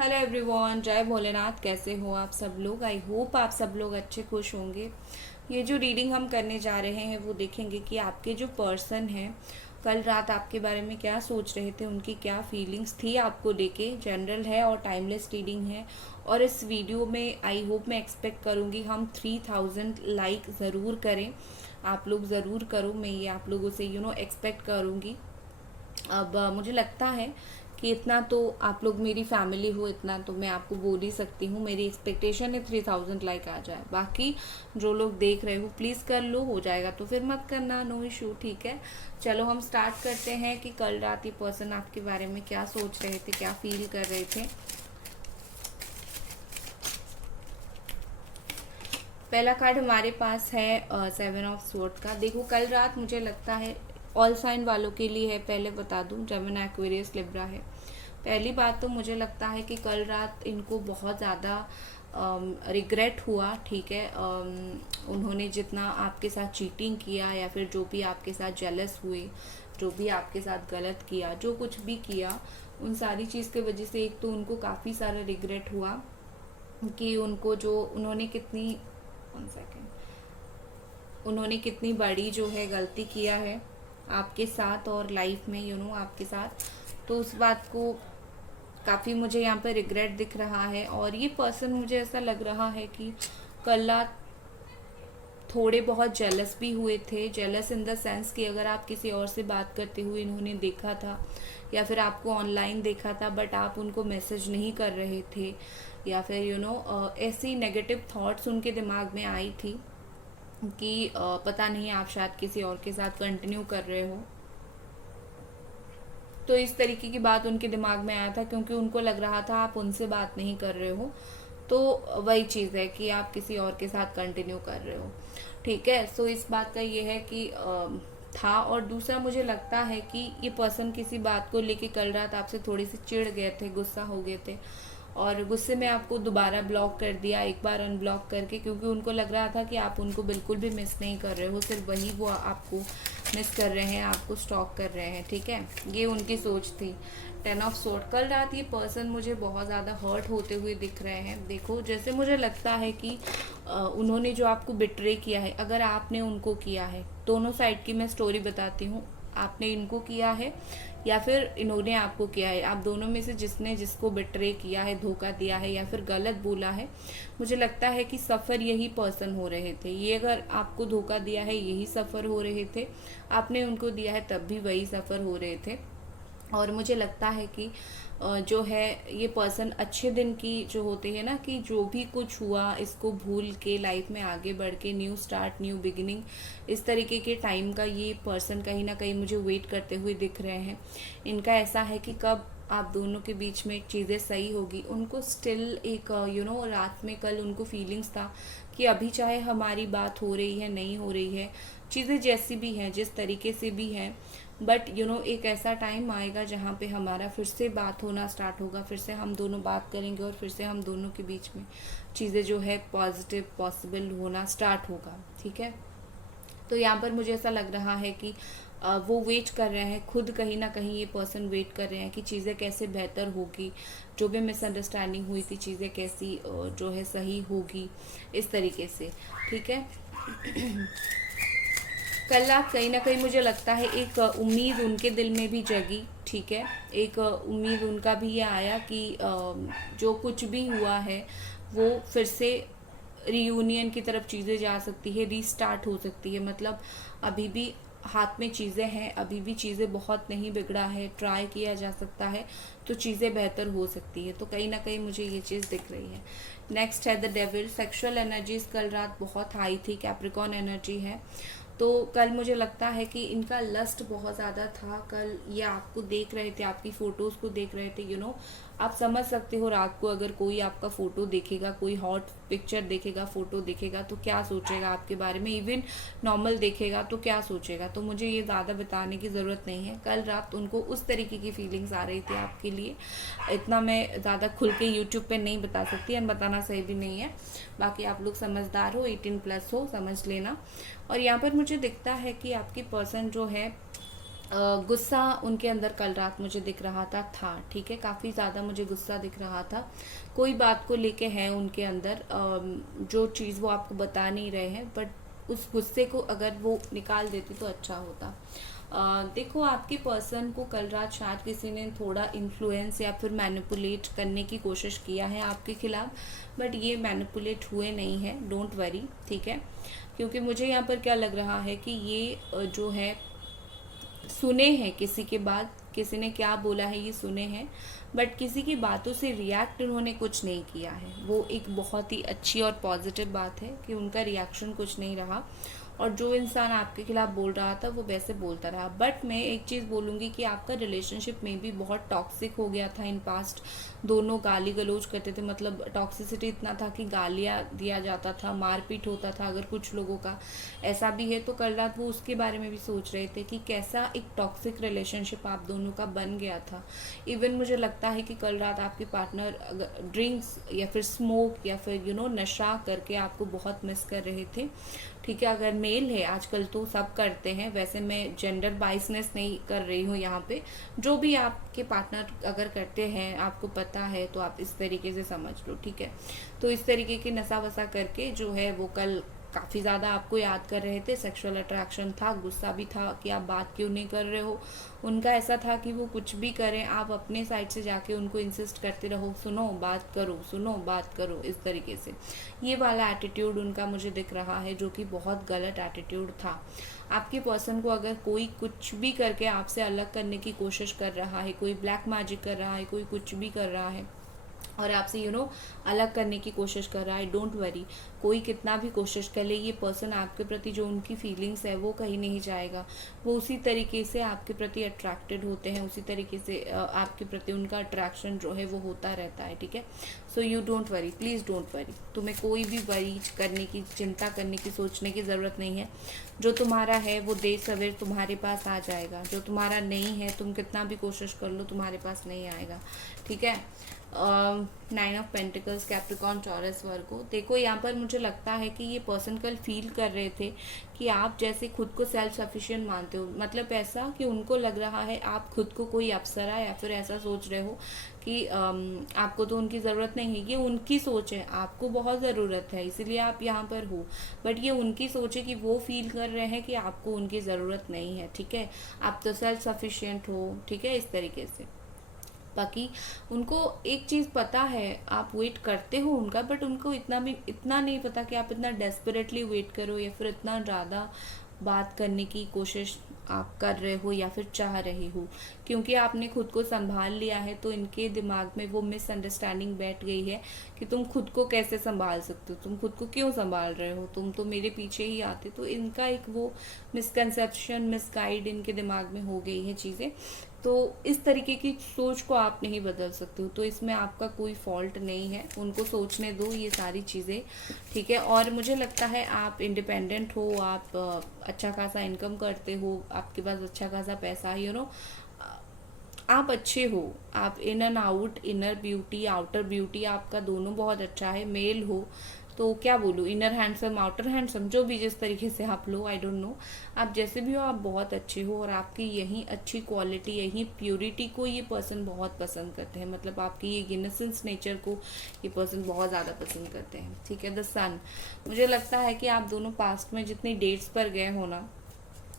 Hello everyone, जय भोलेनाथ। कैसे हो आप सब लोग? आई होप आप सब लोग अच्छे खुश होंगे। ये जो रीडिंग हम करने जा रहे हैं वो देखेंगे कि आपके जो पर्सन हैं कल रात आपके बारे में क्या सोच रहे थे, उनकी क्या फीलिंग्स थी आपको लेके। जनरल है और टाइमलेस रीडिंग है। और इस वीडियो में आई होप, मैं एक्सपेक्ट करूँगी हम 3000 लाइक ज़रूर करें। आप लोग ज़रूर करो, मैं ये आप लोगों से एक्सपेक्ट करूँगी। अब मुझे लगता है कि इतना तो आप लोग मेरी फैमिली हो, इतना तो मैं आपको बोल ही सकती हूँ। मेरी एक्सपेक्टेशन है 3000 लाइक आ जाए। बाकी जो लोग देख रहे हो प्लीज़ कर लो, हो जाएगा तो फिर मत करना, नो इशू, ठीक है। चलो हम स्टार्ट करते हैं कि कल रात ये पर्सन आपके बारे में क्या सोच रहे थे, क्या फील कर रहे थे। पहला कार्ड हमारे पास है 7 ऑफ स्वॉर्ड का। देखो कल रात मुझे लगता है ऑल साइन वालों के लिए है, पहले बता दूं, जेमिनी, एक्वेरियस, लिब्रा है। पहली बात तो मुझे लगता है कि कल रात इनको बहुत ज़्यादा रिग्रेट हुआ, ठीक है। उन्होंने जितना आपके साथ चीटिंग किया या फिर जो भी आपके साथ जेलस हुए, जो भी आपके साथ गलत किया, जो कुछ भी किया, उन सारी चीज़ की वजह से एक तो उनको काफ़ी सारा रिग्रेट हुआ कि उनको जो उन्होंने कितनी 1 सेकेंड, उन्होंने कितनी बड़ी जो है गलती किया है आपके साथ और लाइफ में आपके साथ। तो उस बात को काफ़ी मुझे यहाँ पर रिग्रेट दिख रहा है। और ये पर्सन मुझे ऐसा लग रहा है कि कल रात थोड़े बहुत जेलस भी हुए थे। जेलस इन द सेंस कि अगर आप किसी और से बात करते हुए इन्होंने देखा था या फिर आपको ऑनलाइन देखा था बट आप उनको मैसेज नहीं कर रहे थे, या फिर ऐसी नेगेटिव थॉट्स उनके दिमाग में आई थी कि पता नहीं आप शायद किसी और के साथ कंटिन्यू कर रहे हो। तो इस तरीके की बात उनके दिमाग में आया था क्योंकि उनको लग रहा था आप उनसे बात नहीं कर रहे हो। तो वही चीज़ है कि आप किसी और के साथ कंटिन्यू कर रहे हो, ठीक है। सो इस बात का ये है कि था। और दूसरा मुझे लगता है कि ये पर्सन किसी बात को लेके कल रात आपसे थोड़ी सी चिढ़ गए थे, गुस्सा हो गए थे और गुस्से में आपको दोबारा ब्लॉक कर दिया, एक बार अनब्लॉक करके, क्योंकि उनको लग रहा था कि आप उनको बिल्कुल भी मिस नहीं कर रहे हो, सिर्फ वही वो आपको मिस कर रहे हैं, आपको स्टॉक कर रहे हैं, ठीक है। ये उनकी सोच थी। 10 ऑफ स्वॉर्ड, कल रात ये पर्सन मुझे बहुत ज़्यादा हर्ट होते हुए दिख रहे हैं। देखो जैसे मुझे लगता है कि उन्होंने जो आपको बिट्रे किया है, अगर आपने उनको किया है, दोनों साइड की मैं स्टोरी बताती हूँ, आपने इनको किया है या फिर इन्होंने आपको किया है, आप दोनों में से जिसने जिसको बिट्रे किया है, धोखा दिया है या फिर गलत बोला है, मुझे लगता है कि सफ़र यही पर्सन हो रहे थे। ये अगर आपको धोखा दिया है यही सफ़र हो रहे थे, आपने उनको दिया है तब भी वही सफ़र हो रहे थे। और मुझे लगता है कि जो है ये पर्सन अच्छे दिन की जो होते हैं ना, कि जो भी कुछ हुआ इसको भूल के लाइफ में आगे बढ़ के न्यू स्टार्ट, न्यू बिगिनिंग, इस तरीके के टाइम का ये पर्सन कहीं ना कहीं मुझे वेट करते हुए दिख रहे हैं। इनका ऐसा है कि कब आप दोनों के बीच में चीज़ें सही होगी। उनको स्टिल एक रात में कल उनको फीलिंग्स था कि अभी चाहे हमारी बात हो रही है, नहीं हो रही है, चीज़ें जैसी भी हैं, जिस तरीके से भी हैं, बट एक ऐसा टाइम आएगा जहाँ पे हमारा फिर से बात होना स्टार्ट होगा, फिर से हम दोनों बात करेंगे और फिर से हम दोनों के बीच में चीज़ें जो है पॉजिटिव पॉसिबल होना स्टार्ट होगा, ठीक है। तो यहाँ पर मुझे ऐसा लग रहा है कि वो वेट कर रहे हैं, खुद कहीं ना कहीं ये पर्सन वेट कर रहे हैं कि चीज़ें कैसे बेहतर होगी, जो भी मिसअंडरस्टैंडिंग हुई थी चीज़ें कैसी जो है सही होगी, इस तरीके से, ठीक है। कल रात कहीं ना कहीं मुझे लगता है एक उम्मीद उनके दिल में भी जगी, ठीक है। एक उम्मीद उनका भी ये आया कि जो कुछ भी हुआ है वो फिर से रीयूनियन की तरफ चीज़ें जा सकती है, रीस्टार्ट हो सकती है। मतलब अभी भी हाथ में चीज़ें हैं, अभी भी चीज़ें बहुत नहीं बिगड़ा है, ट्राई किया जा सकता है तो चीज़ें बेहतर हो सकती है। तो कहीं ना कहीं मुझे ये चीज़ दिख रही है। नेक्स्ट है द डेविल। सेक्सुअल एनर्जीज कल रात बहुत हाई थी, कैप्रिकॉर्न एनर्जी है। तो कल मुझे लगता है कि इनका लस्ट बहुत ज़्यादा था। कल ये आपको देख रहे थे, आपकी फ़ोटोज़ को देख रहे थे। आप समझ सकते हो रात को अगर कोई आपका फ़ोटो देखेगा, कोई हॉट पिक्चर देखेगा, फ़ोटो देखेगा तो क्या सोचेगा आपके बारे में, इवन नॉर्मल देखेगा तो क्या सोचेगा। तो मुझे ये ज़्यादा बताने की ज़रूरत नहीं है। कल रात उनको उस तरीके की फीलिंग्स आ रही थी आपके लिए। इतना मैं ज़्यादा खुल के यूट्यूब पे नहीं बता सकती, एंड बताना सही भी नहीं है। बाकी आप लोग समझदार हो, 18+ हो, समझ लेना। और यहाँ पर मुझे दिखता है कि आपकी पर्सन जो है गुस्सा उनके अंदर कल रात मुझे दिख रहा था, ठीक है, काफ़ी ज़्यादा मुझे गुस्सा दिख रहा था। कोई बात को लेके है उनके अंदर, जो चीज़ वो आपको बता नहीं रहे हैं, बट उस गुस्से को अगर वो निकाल देती तो अच्छा होता। देखो, आपके पर्सन को कल रात शायद किसी ने थोड़ा इन्फ्लुएंस या फिर मैनिपुलेट करने की कोशिश किया है आपके खिलाफ, बट ये मैनिपुलेट हुए नहीं है, डोंट वरी, ठीक है। क्योंकि मुझे यहाँ पर क्या लग रहा है कि ये जो है सुने हैं, किसी के बाद किसी ने क्या बोला है ये सुने हैं, बट किसी की बातों से रिएक्ट उन्होंने कुछ नहीं किया है। वो एक बहुत ही अच्छी और पॉजिटिव बात है कि उनका रिएक्शन कुछ नहीं रहा, और जो इंसान आपके खिलाफ बोल रहा था वो वैसे बोलता रहा। बट मैं एक चीज़ बोलूँगी कि आपका रिलेशनशिप में भी बहुत टॉक्सिक हो गया था इन पास्ट। दोनों गाली गलौज करते थे, मतलब टॉक्सिसिटी इतना था कि गालियाँ दिया जाता था, मारपीट होता था अगर कुछ लोगों का ऐसा भी है। तो कल रात वो उसके बारे में भी सोच रहे थे कि कैसा एक टॉक्सिक रिलेशनशिप आप दोनों का बन गया था। इवन मुझे लगता है कि कल रात आपके पार्टनर अगर ड्रिंक्स या फिर स्मोक या फिर नशा करके आपको बहुत मिस कर रहे थे, ठीक है। अगर मेल है, आजकल तो सब करते हैं, वैसे मैं जेंडर बाइसनेस नहीं कर रही हूँ यहाँ पे, जो भी आपके पार्टनर अगर करते हैं आपको पता है तो आप इस तरीके से समझ लो, ठीक है। तो इस तरीके की नशा वसा करके जो है वो कल काफ़ी ज़्यादा आपको याद कर रहे थे, सेक्सुअल अट्रैक्शन था, गुस्सा भी था कि आप बात क्यों नहीं कर रहे हो। उनका ऐसा था कि वो कुछ भी करें, आप अपने साइड से जाके उनको इंसिस्ट करते रहो, सुनो बात करो, सुनो बात करो, इस तरीके से। ये वाला एटीट्यूड उनका मुझे दिख रहा है, जो कि बहुत गलत एटीट्यूड था। आपके पर्सन को अगर कोई कुछ भी करके आपसे अलग करने की कोशिश कर रहा है, कोई ब्लैक मैजिक कर रहा है, कोई कुछ भी कर रहा है और आपसे अलग करने की कोशिश कर रहा है, डोंट वरी। कोई कितना भी कोशिश कर ले, ये पर्सन आपके प्रति जो उनकी फीलिंग्स है वो कहीं नहीं जाएगा। वो उसी तरीके से आपके प्रति अट्रैक्टेड होते हैं, उसी तरीके से आपके प्रति उनका अट्रैक्शन जो है वो होता रहता है, ठीक है। So you don't worry, please don't worry. तुम्हें कोई भी वरी करने की, चिंता करने की, सोचने की ज़रूरत नहीं है। जो तुम्हारा है वो देर सवेर तुम्हारे पास आ जाएगा। जो तुम्हारा नहीं है, तुम कितना भी कोशिश कर लो, तुम्हारे पास नहीं आएगा, ठीक है। 9 ऑफ पेंटिकल्स, कैप्रिकॉर्न, टॉरस, वर्गो। देखो, यहाँ पर मुझे लगता है कि ये पर्सन कल फील कर रहे थे कि आप जैसे खुद को सेल्फ सफिशिएंट मानते हो, मतलब ऐसा कि उनको लग रहा है आप खुद को कोई अप्सरा या फिर ऐसा सोच रहे हो कि आपको तो उनकी ज़रूरत नहीं है। ये उनकी सोच है, आपको बहुत ज़रूरत है इसीलिए आप यहाँ पर हो, बट ये उनकी सोच है कि वो फील कर रहे हैं कि आपको उनकी ज़रूरत नहीं है, ठीक है। आप तो सेल्फ सफिशिएंट हो, ठीक है, इस तरीके से। बाकी उनको एक चीज़ पता है, आप वेट करते हो उनका, बट उनको इतना नहीं पता कि आप इतना डेस्परेटली वेट करो या फिर इतना ज़्यादा बात करने की कोशिश आप कर रहे हो या फिर चाह रहे हो। क्योंकि आपने खुद को संभाल लिया है तो इनके दिमाग में वो मिसअंडरस्टैंडिंग बैठ गई है कि तुम खुद को कैसे संभाल सकते हो, तुम खुद को क्यों संभाल रहे हो, तुम तो मेरे पीछे ही आते। तो इनका एक वो मिसकंसेप्शन, मिसगाइड इनके दिमाग में हो गई है चीज़ें। तो इस तरीके की सोच को आप नहीं बदल सकते हो, तो इसमें आपका कोई फॉल्ट नहीं है। उनको सोचने दो ये सारी चीज़ें, ठीक है। और मुझे लगता है आप इंडिपेंडेंट हो, आप अच्छा खासा इनकम करते हो, आपके पास अच्छा खासा पैसा, आप अच्छे हो। आप in and out, inner beauty, outer beauty आपका दोनों बहुत अच्छा है। मेल हो तो क्या बोलूँ, इनर हैंडसम, आउटर हैंडसम, जो भी जिस तरीके से आप लो, आई डोंट नो, आप जैसे भी हो आप बहुत अच्छे हो। और आपकी यही अच्छी क्वालिटी, यही प्योरिटी को ये पर्सन बहुत पसंद करते हैं, मतलब आपकी ये इनोसेंस नेचर को ये पर्सन बहुत ज़्यादा पसंद करते हैं, ठीक है। द सन, मुझे लगता है कि आप दोनों पास्ट में जितनी डेट्स पर गए हो ना,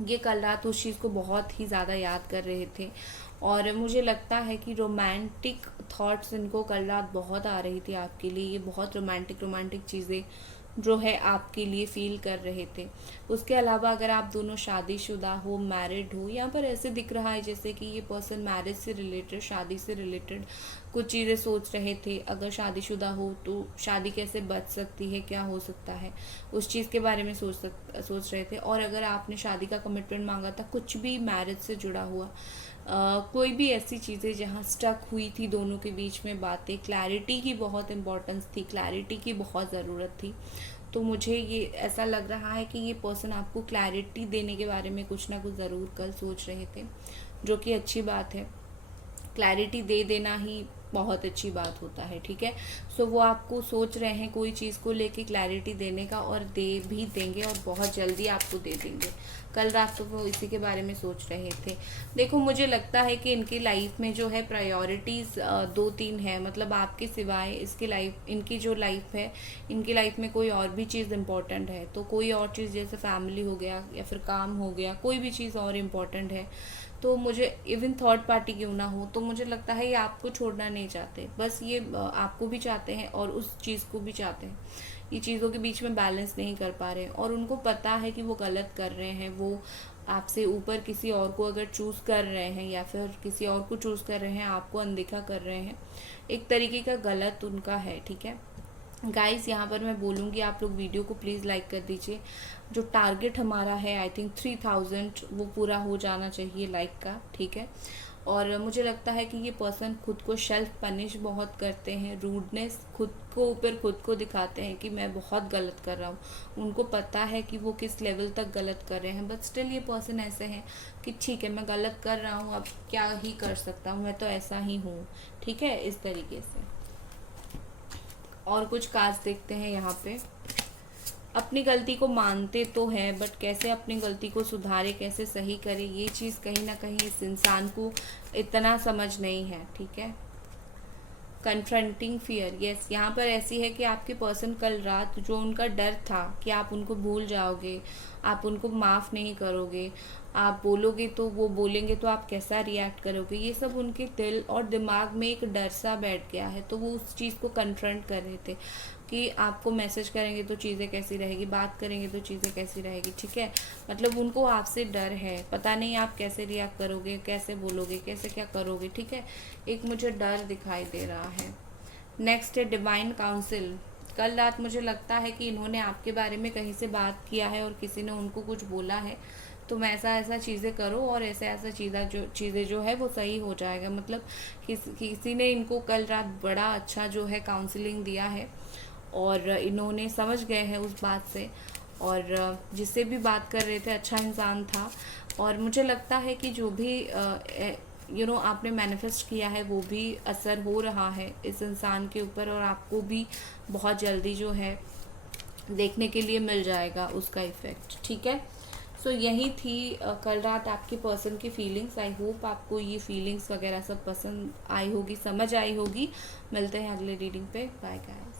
ये कल रात उस चीज़ को बहुत ही ज़्यादा याद कर रहे थे। और मुझे लगता है कि रोमांटिक थॉट्स इनको कल रात बहुत आ रही थी आपके लिए। ये बहुत रोमांटिक चीज़ें जो है आपके लिए फील कर रहे थे। उसके अलावा अगर आप दोनों शादीशुदा हो, मैरिड हो, यहाँ पर ऐसे दिख रहा है जैसे कि ये पर्सन मैरिज से रिलेटेड, शादी से रिलेटेड कुछ चीज़ें सोच रहे थे। अगर शादीशुदा हो तो शादी कैसे बच सकती है, क्या हो सकता है, उस चीज़ के बारे में सोच रहे थे। और अगर आपने शादी का कमिटमेंट मांगा था, कुछ भी मैरिज से जुड़ा हुआ, कोई भी ऐसी चीज़ें जहाँ स्टक हुई थी दोनों के बीच में बातें, क्लैरिटी की बहुत इम्पोर्टेंस थी, क्लैरिटी की बहुत ज़रूरत थी। तो मुझे ये ऐसा लग रहा है कि ये पर्सन आपको क्लैरिटी देने के बारे में कुछ ना कुछ ज़रूर कल सोच रहे थे, जो कि अच्छी बात है। क्लैरिटी दे देना ही बहुत अच्छी बात होता है, ठीक है। सो वो आपको सोच रहे हैं कोई चीज़ को लेके क्लैरिटी देने का, और दे भी देंगे और बहुत जल्दी आपको दे देंगे। कल रात को वो इसी के बारे में सोच रहे थे। देखो मुझे लगता है कि इनकी लाइफ में जो है प्रायोरिटीज़ 2-3 है, मतलब आपके सिवाय इसकी लाइफ, इनकी जो लाइफ है, इनकी लाइफ में कोई और भी चीज़ इम्पोर्टेंट है। तो कोई और चीज़ जैसे फैमिली हो गया या फिर काम हो गया, कोई भी चीज़ और इम्पोर्टेंट है, तो मुझे इवन थर्ड पार्टी क्यों ना हो, तो मुझे लगता है ये आपको छोड़ना नहीं चाहते, बस ये आपको भी चाहते हैं और उस चीज़ को भी चाहते हैं। ये चीज़ों के बीच में बैलेंस नहीं कर पा रहे हैं, और उनको पता है कि वो गलत कर रहे हैं। वो आपसे ऊपर किसी और को अगर चूज़ कर रहे हैं या फिर किसी और को चूज़ कर रहे हैं, आपको अनदेखा कर रहे हैं, एक तरीके का गलत उनका है, ठीक है। गाइस यहाँ पर मैं बोलूँगी आप लोग वीडियो को प्लीज़ लाइक कर दीजिए। जो टारगेट हमारा है आई थिंक 3000 वो पूरा हो जाना चाहिए लाइक का, ठीक है। और मुझे लगता है कि ये पर्सन खुद को सेल्फ पनिश बहुत करते हैं, रूडनेस खुद को ऊपर खुद को दिखाते हैं कि मैं बहुत गलत कर रहा हूँ। उनको पता है कि वो किस लेवल तक गलत कर रहे हैं, बट स्टिल ये पर्सन ऐसे हैं कि ठीक है मैं गलत कर रहा हूँ, अब क्या ही कर सकता हूँ, मैं तो ऐसा ही हूँ, ठीक है, इस तरीके से। और कुछ काज देखते हैं यहाँ पे। अपनी गलती को मानते तो हैं, बट कैसे अपनी गलती को सुधारे, कैसे सही करे, ये चीज़ कहीं ना कहीं इस इंसान को इतना समझ नहीं है, ठीक है। कन्फ्रंटिंग फियर, यस, यहाँ पर ऐसी है कि आपके पर्सन कल रात जो उनका डर था कि आप उनको भूल जाओगे, आप उनको माफ़ नहीं करोगे, आप बोलोगे तो वो बोलेंगे तो आप कैसा रिएक्ट करोगे, ये सब उनके दिल और दिमाग में एक डर सा बैठ गया है। तो वो उस चीज़ को कन्फ्रंट कर रहे थे कि आपको मैसेज करेंगे तो चीज़ें कैसी रहेगी, बात करेंगे तो चीज़ें कैसी रहेगी, ठीक है। मतलब उनको आपसे डर है, पता नहीं आप कैसे रिएक्ट करोगे, कैसे बोलोगे, कैसे क्या करोगे, ठीक है। एक मुझे डर दिखाई दे रहा है। नेक्स्ट है डिवाइन काउंसिल। कल रात मुझे लगता है कि इन्होंने आपके बारे में कहीं से बात किया है और किसी ने उनको कुछ बोला है, तुम ऐसा ऐसा चीज़ें करो और ऐसा ऐसा चीज़ें जो है वो सही हो जाएगा। मतलब किसी ने इनको कल रात बड़ा अच्छा जो है काउंसलिंग दिया है, और इन्होंने समझ गए हैं उस बात से, और जिससे भी बात कर रहे थे अच्छा इंसान था। और मुझे लगता है कि जो भी आपने मैनिफेस्ट किया है वो भी असर हो रहा है इस इंसान के ऊपर, और आपको भी बहुत जल्दी जो है देखने के लिए मिल जाएगा उसका इफ़ेक्ट, ठीक है। सो यही थी कल रात आपके पर्सन की फीलिंग्स। आई होप आपको ये फीलिंग्स वगैरह सब पसंद आई होगी, समझ आई होगी। मिलते हैं अगले रीडिंग पे, बाय गाइस।